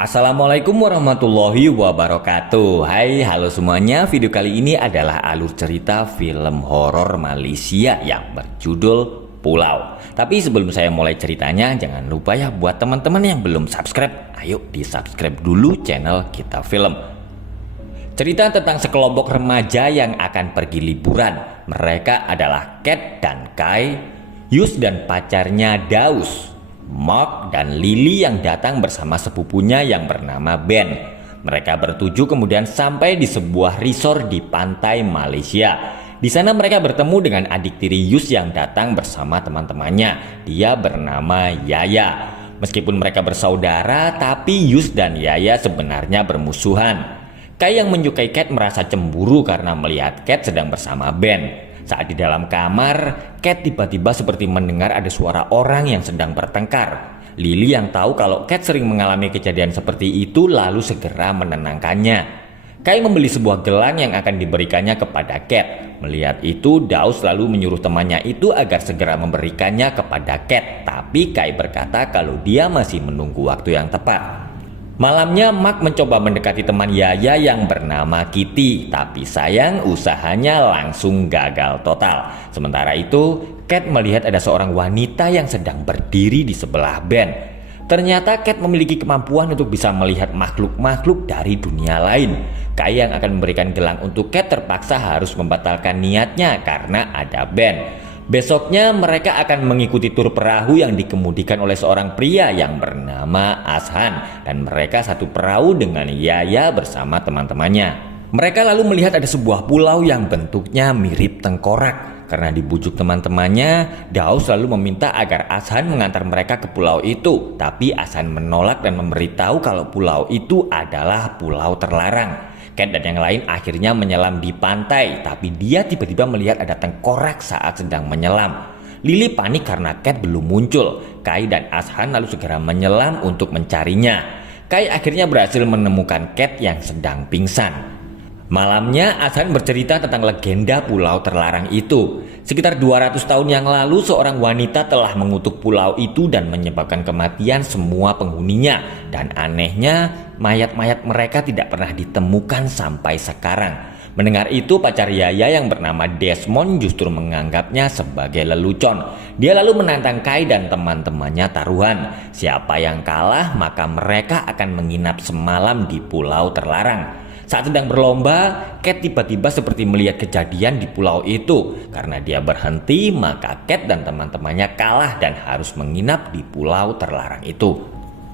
Assalamualaikum warahmatullahi wabarakatuh. Hai, halo semuanya. Video kali ini adalah alur cerita film horor Malaysia yang berjudul Pulau. Tapi sebelum saya mulai ceritanya, jangan lupa ya buat teman-teman yang belum subscribe, ayo di subscribe dulu channel Kita Film. Cerita tentang sekelompok remaja yang akan pergi liburan. Mereka adalah Cat dan Kai, Yus dan pacarnya Daus, Mark dan Lily yang datang bersama sepupunya yang bernama Ben. Mereka bertuju kemudian sampai di sebuah resort di pantai Malaysia. Di sana mereka bertemu dengan adik tiri Yus yang datang bersama teman-temannya. Dia bernama Yaya. Meskipun mereka bersaudara, tapi Yus dan Yaya sebenarnya bermusuhan. Kai yang menyukai Cat merasa cemburu karena melihat Cat sedang bersama Ben. Saat di dalam kamar, Cat tiba-tiba seperti mendengar ada suara orang yang sedang bertengkar. Lily yang tahu kalau Cat sering mengalami kejadian seperti itu lalu segera menenangkannya. Kai membeli sebuah gelang yang akan diberikannya kepada Cat. Melihat itu, Daus lalu menyuruh temannya itu agar segera memberikannya kepada Cat. Tapi Kai berkata kalau dia masih menunggu waktu yang tepat. Malamnya Mark mencoba mendekati teman Yaya yang bernama Kitty, tapi sayang usahanya langsung gagal total. Sementara itu, Cat melihat ada seorang wanita yang sedang berdiri di sebelah Ben. Ternyata Cat memiliki kemampuan untuk bisa melihat makhluk-makhluk dari dunia lain. Kai yang akan memberikan gelang untuk Cat terpaksa harus membatalkan niatnya karena ada Ben. Besoknya mereka akan mengikuti tur perahu yang dikemudikan oleh seorang pria yang bernama Ashan, dan mereka satu perahu dengan Yaya bersama teman-temannya. Mereka lalu melihat ada sebuah pulau yang bentuknya mirip tengkorak. Karena dibujuk teman-temannya, Daus lalu meminta agar Ashan mengantar mereka ke pulau itu, tapi Ashan menolak dan memberitahu kalau pulau itu adalah pulau terlarang. Cat dan yang lain akhirnya menyelam di pantai, tapi dia tiba-tiba melihat ada tengkorak saat sedang menyelam. Lily panik karena Cat belum muncul. Kai dan Ashan lalu segera menyelam untuk mencarinya. Kai akhirnya berhasil menemukan Cat yang sedang pingsan. Malamnya Ashan bercerita tentang legenda pulau terlarang itu. Sekitar 200 tahun yang lalu seorang wanita telah mengutuk pulau itu dan menyebabkan kematian semua penghuninya. Dan anehnya mayat-mayat mereka tidak pernah ditemukan sampai sekarang. Mendengar itu pacar Yaya yang bernama Desmond justru menganggapnya sebagai lelucon. Dia lalu menantang Kai dan teman-temannya taruhan. Siapa yang kalah maka mereka akan menginap semalam di pulau terlarang. Saat sedang berlomba, Cat tiba-tiba seperti melihat kejadian di pulau itu. Karena dia berhenti, maka Cat dan teman-temannya kalah dan harus menginap di pulau terlarang itu.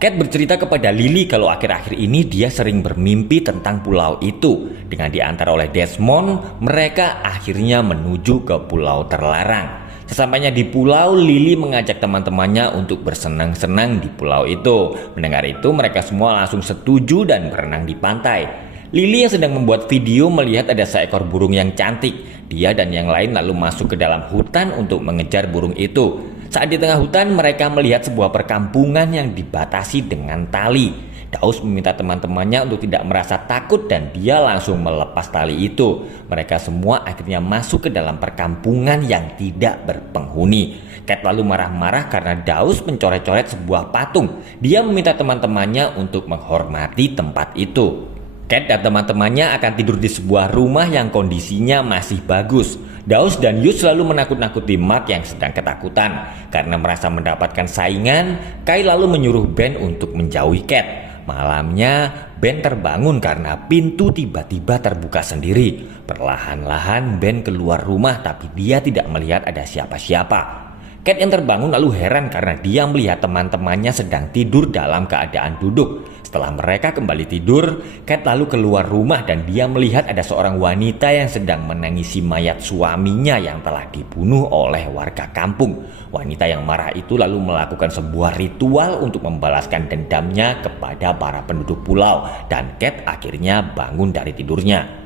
Cat bercerita kepada Lily kalau akhir-akhir ini dia sering bermimpi tentang pulau itu. Dengan diantar oleh Desmond, mereka akhirnya menuju ke pulau terlarang. Sesampainya di pulau, Lily mengajak teman-temannya untuk bersenang-senang di pulau itu. Mendengar itu, mereka semua langsung setuju dan berenang di pantai. Lily yang sedang membuat video melihat ada seekor burung yang cantik. Dia dan yang lain lalu masuk ke dalam hutan untuk mengejar burung itu. Saat di tengah hutan mereka melihat sebuah perkampungan yang dibatasi dengan tali. Daus meminta teman-temannya untuk tidak merasa takut dan dia langsung melepas tali itu. Mereka semua akhirnya masuk ke dalam perkampungan yang tidak berpenghuni. Cat lalu marah-marah karena Daus mencoret-coret sebuah patung. Dia meminta teman-temannya untuk menghormati tempat itu. Cat dan teman-temannya akan tidur di sebuah rumah yang kondisinya masih bagus. Daus dan Yus selalu menakut-nakuti Mark yang sedang ketakutan. Karena merasa mendapatkan saingan, Kai lalu menyuruh Ben untuk menjauhi Cat. Malamnya, Ben terbangun karena pintu tiba-tiba terbuka sendiri. Perlahan-lahan Ben keluar rumah tapi dia tidak melihat ada siapa-siapa. Cat yang terbangun lalu heran karena dia melihat teman-temannya sedang tidur dalam keadaan duduk. Setelah mereka kembali tidur, Cat lalu keluar rumah dan dia melihat ada seorang wanita yang sedang menangisi mayat suaminya yang telah dibunuh oleh warga kampung. Wanita yang marah itu lalu melakukan sebuah ritual untuk membalaskan dendamnya kepada para penduduk pulau dan Cat akhirnya bangun dari tidurnya.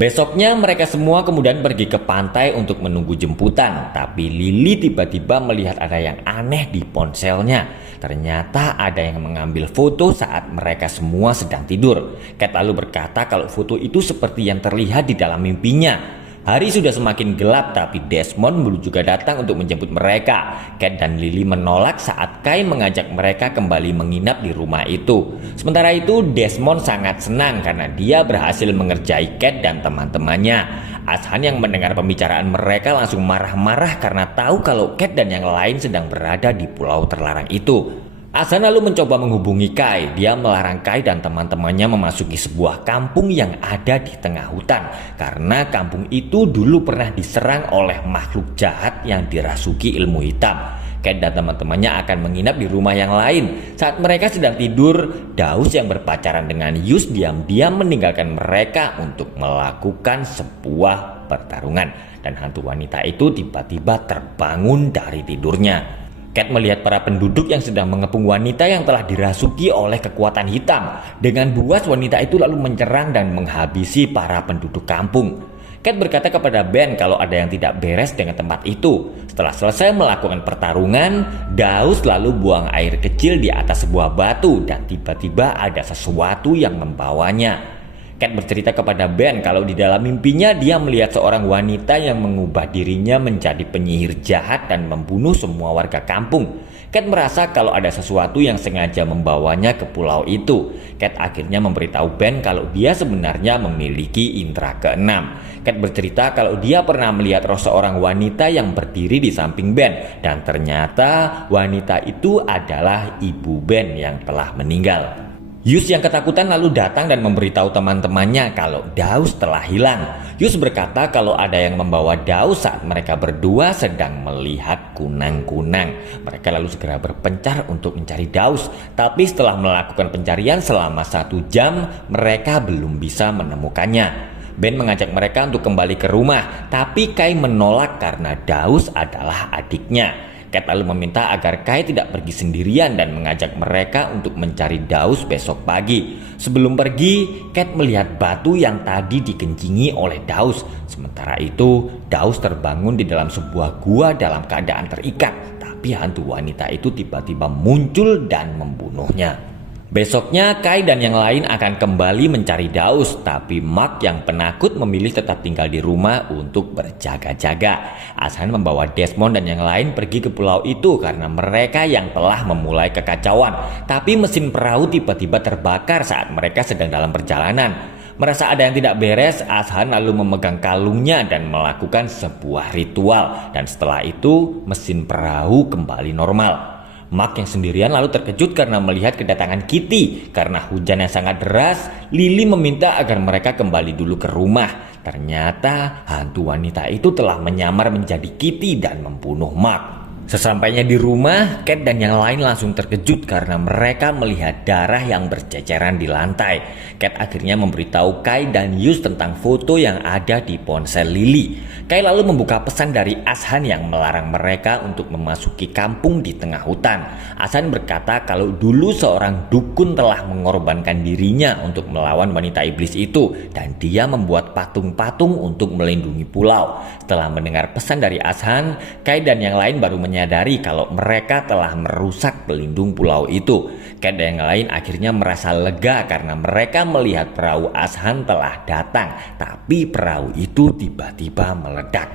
Besoknya mereka semua kemudian pergi ke pantai untuk menunggu jemputan. Tapi Lily tiba-tiba melihat ada yang aneh di ponselnya. Ternyata ada yang mengambil foto saat mereka semua sedang tidur. Cat lalu berkata kalau foto itu seperti yang terlihat di dalam mimpinya. Hari sudah semakin gelap, tapi Desmond belum juga datang untuk menjemput mereka. Kate dan Lily menolak saat Kai mengajak mereka kembali menginap di rumah itu. Sementara itu Desmond sangat senang karena dia berhasil mengerjai Kate dan teman-temannya. Ashan yang mendengar pembicaraan mereka langsung marah-marah karena tahu kalau Kate dan yang lain sedang berada di pulau terlarang itu. Ashan lalu mencoba menghubungi Kai. Dia melarang Kai dan teman-temannya memasuki sebuah kampung yang ada di tengah hutan karena kampung itu dulu pernah diserang oleh makhluk jahat yang dirasuki ilmu hitam. Kai dan teman-temannya akan menginap di rumah yang lain. Saat mereka sedang tidur, Daus yang berpacaran dengan Yus diam-diam meninggalkan mereka untuk melakukan sebuah pertarungan. Dan hantu wanita itu tiba-tiba terbangun dari tidurnya. Kate melihat para penduduk yang sedang mengepung wanita yang telah dirasuki oleh kekuatan hitam. Dengan buas wanita itu lalu menyerang dan menghabisi para penduduk kampung. Kate berkata kepada Ben kalau ada yang tidak beres dengan tempat itu. Setelah selesai melakukan pertarungan, Daus lalu buang air kecil di atas sebuah batu dan tiba-tiba ada sesuatu yang membawanya. Kate bercerita kepada Ben kalau di dalam mimpinya dia melihat seorang wanita yang mengubah dirinya menjadi penyihir jahat dan membunuh semua warga kampung. Kate merasa kalau ada sesuatu yang sengaja membawanya ke pulau itu. Kate akhirnya memberitahu Ben kalau dia sebenarnya memiliki indera keenam. Kate bercerita kalau dia pernah melihat roh seorang wanita yang berdiri di samping Ben dan ternyata wanita itu adalah ibu Ben yang telah meninggal. Yus yang ketakutan lalu datang dan memberitahu teman-temannya kalau Daus telah hilang. Yus berkata kalau ada yang membawa Daus saat mereka berdua sedang melihat kunang-kunang. Mereka lalu segera berpencar untuk mencari Daus. Tapi setelah melakukan pencarian selama 1 jam, mereka belum bisa menemukannya. Ben mengajak mereka untuk kembali ke rumah, tapi Kai menolak karena Daus adalah adiknya. Kate lalu meminta agar Kai tidak pergi sendirian dan mengajak mereka untuk mencari Daus besok pagi. Sebelum pergi, Kate melihat batu yang tadi dikencingi oleh Daus. Sementara itu, Daus terbangun di dalam sebuah gua dalam keadaan terikat. Tapi hantu wanita itu tiba-tiba muncul dan membunuhnya. Besoknya Kai dan yang lain akan kembali mencari Daus, tapi Mark yang penakut memilih tetap tinggal di rumah untuk berjaga-jaga. Ashan membawa Desmond dan yang lain pergi ke pulau itu karena mereka yang telah memulai kekacauan. Tapi mesin perahu tiba-tiba terbakar saat mereka sedang dalam perjalanan. Merasa ada yang tidak beres, Ashan lalu memegang kalungnya dan melakukan sebuah ritual. Dan setelah itu mesin perahu kembali normal. Mark yang sendirian lalu terkejut karena melihat kedatangan Kitty. Karena hujan yang sangat deras, Lily meminta agar mereka kembali dulu ke rumah. Ternyata hantu wanita itu telah menyamar menjadi Kitty dan membunuh Mark. Sesampainya di rumah, Kate dan yang lain langsung terkejut karena mereka melihat darah yang berceceran di lantai. Kate akhirnya memberitahu Kai dan Yus tentang foto yang ada di ponsel Lily. Kai lalu membuka pesan dari Ashan yang melarang mereka untuk memasuki kampung di tengah hutan. Ashan berkata kalau dulu seorang dukun telah mengorbankan dirinya untuk melawan wanita iblis itu dan dia membuat patung-patung untuk melindungi pulau. Setelah mendengar pesan dari Ashan, Kai dan yang lain baru menyadari kalau mereka telah merusak pelindung pulau itu. Kate dan yang lain akhirnya merasa lega karena mereka melihat perahu Ashan telah datang, tapi perahu itu tiba-tiba meledak.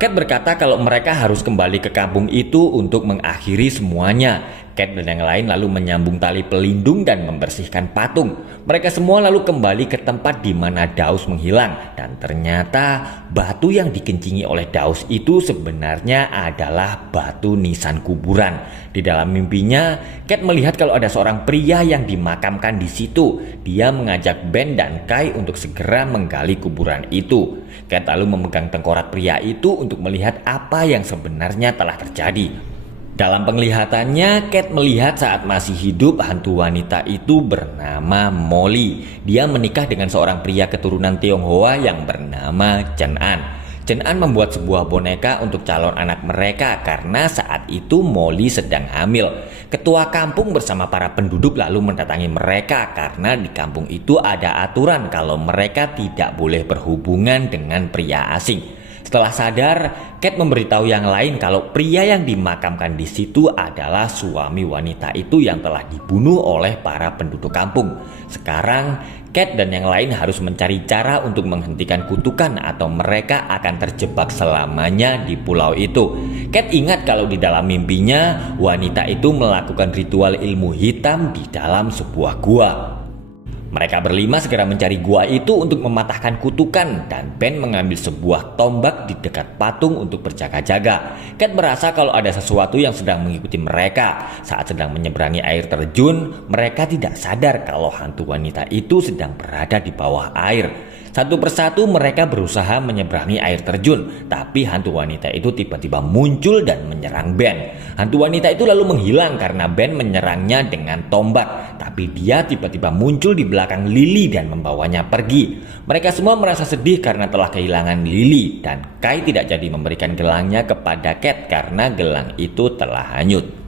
Kate berkata kalau mereka harus kembali ke kampung itu untuk mengakhiri semuanya. Kate dan yang lain lalu menyambung tali pelindung dan membersihkan patung. Mereka semua lalu kembali ke tempat di mana Daus menghilang. Dan ternyata batu yang dikencingi oleh Daus itu sebenarnya adalah batu nisan kuburan. Di dalam mimpinya, Kate melihat kalau ada seorang pria yang dimakamkan di situ. Dia mengajak Ben dan Kai untuk segera menggali kuburan itu. Kate lalu memegang tengkorak pria itu untuk melihat apa yang sebenarnya telah terjadi. Dalam penglihatannya, Kate melihat saat masih hidup hantu wanita itu bernama Molly. Dia menikah dengan seorang pria keturunan Tionghoa yang bernama Chen An. Chen An membuat sebuah boneka untuk calon anak mereka karena saat itu Molly sedang hamil. Ketua kampung bersama para penduduk lalu mendatangi mereka karena di kampung itu ada aturan kalau mereka tidak boleh berhubungan dengan pria asing. Setelah sadar, Kate memberitahu yang lain kalau pria yang dimakamkan di situ adalah suami wanita itu yang telah dibunuh oleh para penduduk kampung. Sekarang, Kate dan yang lain harus mencari cara untuk menghentikan kutukan atau mereka akan terjebak selamanya di pulau itu. Kate ingat kalau di dalam mimpinya, wanita itu melakukan ritual ilmu hitam di dalam sebuah gua. Mereka berlima segera mencari gua itu untuk mematahkan kutukan dan Ben mengambil sebuah tombak di dekat patung untuk berjaga-jaga. Kate merasa kalau ada sesuatu yang sedang mengikuti mereka. Saat sedang menyeberangi air terjun, mereka tidak sadar kalau hantu wanita itu sedang berada di bawah air. Satu persatu mereka berusaha menyeberangi air terjun, tapi hantu wanita itu tiba-tiba muncul dan menyerang Ben. Hantu wanita itu lalu menghilang karena Ben menyerangnya dengan tombak, tapi dia tiba-tiba muncul di belakang Lily dan membawanya pergi. Mereka semua merasa sedih karena telah kehilangan Lily, dan Kai tidak jadi memberikan gelangnya kepada Kate karena gelang itu telah hanyut.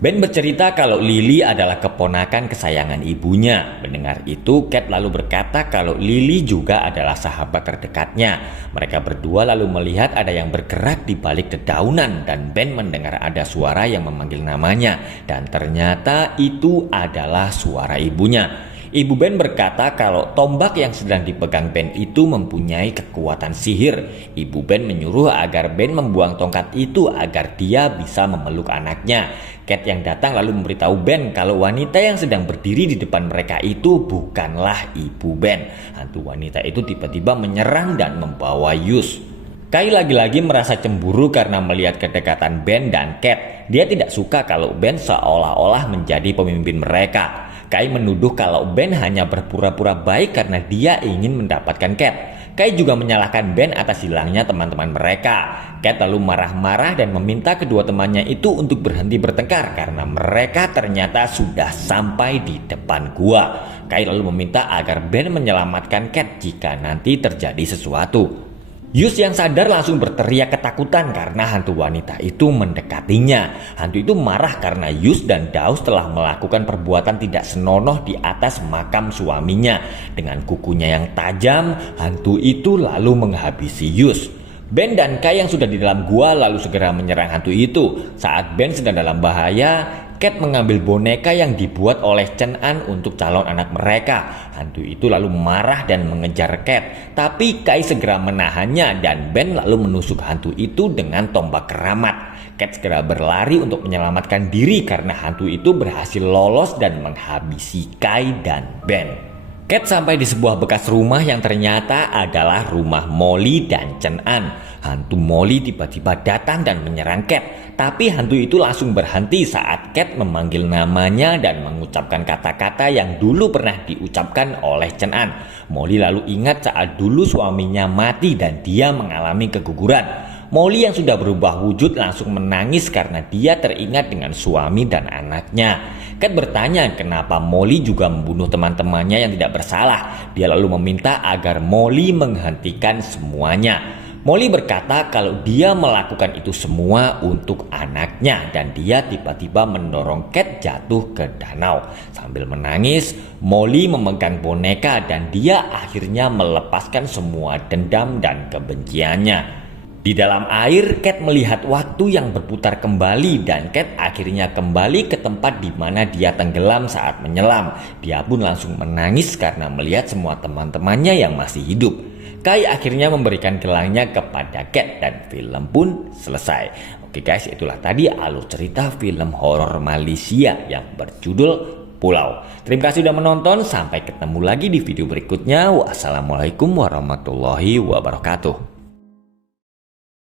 Ben bercerita kalau Lily adalah keponakan kesayangan ibunya. Mendengar itu, Kate lalu berkata kalau Lily juga adalah sahabat terdekatnya. Mereka berdua lalu melihat ada yang bergerak di balik dedaunan dan Ben mendengar ada suara yang memanggil namanya. Dan ternyata itu adalah suara ibunya. Ibu Ben berkata kalau tombak yang sedang dipegang Ben itu mempunyai kekuatan sihir. Ibu Ben menyuruh agar Ben membuang tongkat itu agar dia bisa memeluk anaknya. Kate yang datang lalu memberitahu Ben kalau wanita yang sedang berdiri di depan mereka itu bukanlah ibu Ben. Hantu wanita itu tiba-tiba menyerang dan membawa Yus. Kai lagi-lagi merasa cemburu karena melihat kedekatan Ben dan Kate. Dia tidak suka kalau Ben seolah-olah menjadi pemimpin mereka. Kai menuduh kalau Ben hanya berpura-pura baik karena dia ingin mendapatkan Kate. Kai juga menyalahkan Ben atas hilangnya teman-teman mereka. Kate lalu marah-marah dan meminta kedua temannya itu untuk berhenti bertengkar karena mereka ternyata sudah sampai di depan gua. Kai lalu meminta agar Ben menyelamatkan Kate jika nanti terjadi sesuatu. Yus yang sadar langsung berteriak ketakutan karena hantu wanita itu mendekatinya. Hantu itu marah karena Yus dan Daus telah melakukan perbuatan tidak senonoh di atas makam suaminya. Dengan kukunya yang tajam, hantu itu lalu menghabisi Yus. Ben dan Kai yang sudah di dalam gua lalu segera menyerang hantu itu. Saat Ben sedang dalam bahaya, Kate mengambil boneka yang dibuat oleh Chen An untuk calon anak mereka. Hantu itu lalu marah dan mengejar Kate, tapi Kai segera menahannya dan Ben lalu menusuk hantu itu dengan tombak keramat. Kate segera berlari untuk menyelamatkan diri karena hantu itu berhasil lolos dan menghabisi Kai dan Ben. Kate sampai di sebuah bekas rumah yang ternyata adalah rumah Molly dan Chen An. Hantu Molly tiba-tiba datang dan menyerang Kate, tapi hantu itu langsung berhenti saat Kate memanggil namanya dan mengucapkan kata-kata yang dulu pernah diucapkan oleh Chen An. Molly lalu ingat saat dulu suaminya mati dan dia mengalami keguguran. Molly yang sudah berubah wujud langsung menangis karena dia teringat dengan suami dan anaknya. Kate bertanya kenapa Molly juga membunuh teman-temannya yang tidak bersalah. Dia lalu meminta agar Molly menghentikan semuanya. Molly berkata kalau dia melakukan itu semua untuk anaknya dan dia tiba-tiba mendorong Kate jatuh ke danau. Sambil menangis, Molly memegang boneka dan dia akhirnya melepaskan semua dendam dan kebenciannya. Di dalam air, Kate melihat waktu yang berputar kembali dan Kate akhirnya kembali ke tempat di mana dia tenggelam saat menyelam. Dia pun langsung menangis karena melihat semua teman-temannya yang masih hidup. Kai akhirnya memberikan gelangnya kepada Kate dan film pun selesai. Oke guys, itulah tadi alur cerita film horor Malaysia yang berjudul Pulau. Terima kasih sudah menonton, sampai ketemu lagi di video berikutnya. Wassalamualaikum warahmatullahi wabarakatuh.